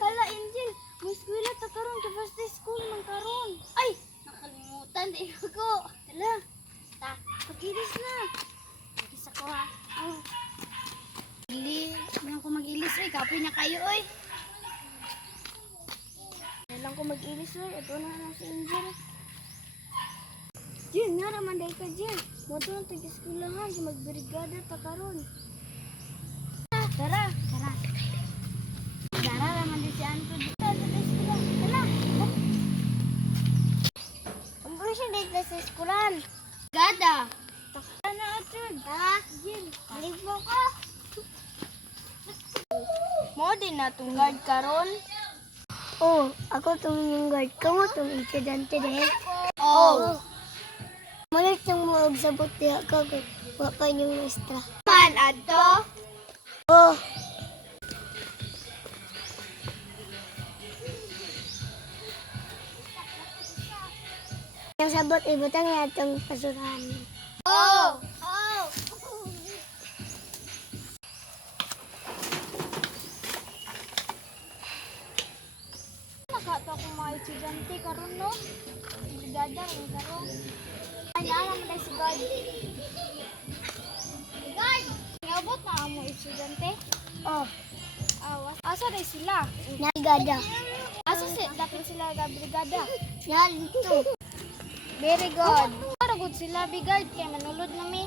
Hala, Angel. May eskwela ta karon kay first day school man karon. Ay, nakalimutan din ako. Hala. Ta, pagilis na. Pagilis ako ha. Oh. Ili, lang ko mag-ilis oy, kapoy na kayo oy. Lang ko mag-ilis oy, ito na si Angel. Jen, nga naman dahil ka Jen. Moto ng tag-eskwelahan, si magbrigada ta karon. Tara, tara. Tara naman din si Anto dito sa eskwela. Tara. Ang buhay siya dito sa eskwelahan. Gada. Takta na atun. Tara, Jen. Libo ka. Mo din na itong guard karon. Oh, ako itong yung guard. Kamu itong insidente dahil. Oh. Malit yung muog sa buti ako. Waka yung maestra. Man, adto. Oh. Yung sabot, ibutang niya itong pasurahan. Oh. Oh. Nakato akong mga estudyante karon no. Brigada rin karon. Ay, naalam mo si God. God! Ngabot na ang mga estudyante. Oh, Awas. Asa rin sila? nagada. Asa dapat sila ga brigada? Yan ito. Very good. Para good sila bigard kay manulod na mi.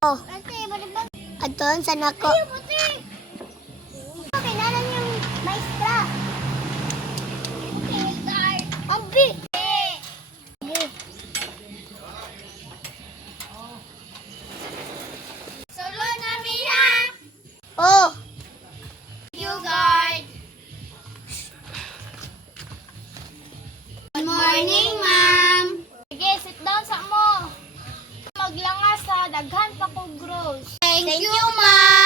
Oh, Ate, ba? aton sa nako. puti. Kailangan yung maestra. Ambi. Sulod na mi ha. Oh, You guard. Good morning, ma'am. Sige, sit down sa mo. Maglangas sa daghan pa kong gross. thank you, ma'am.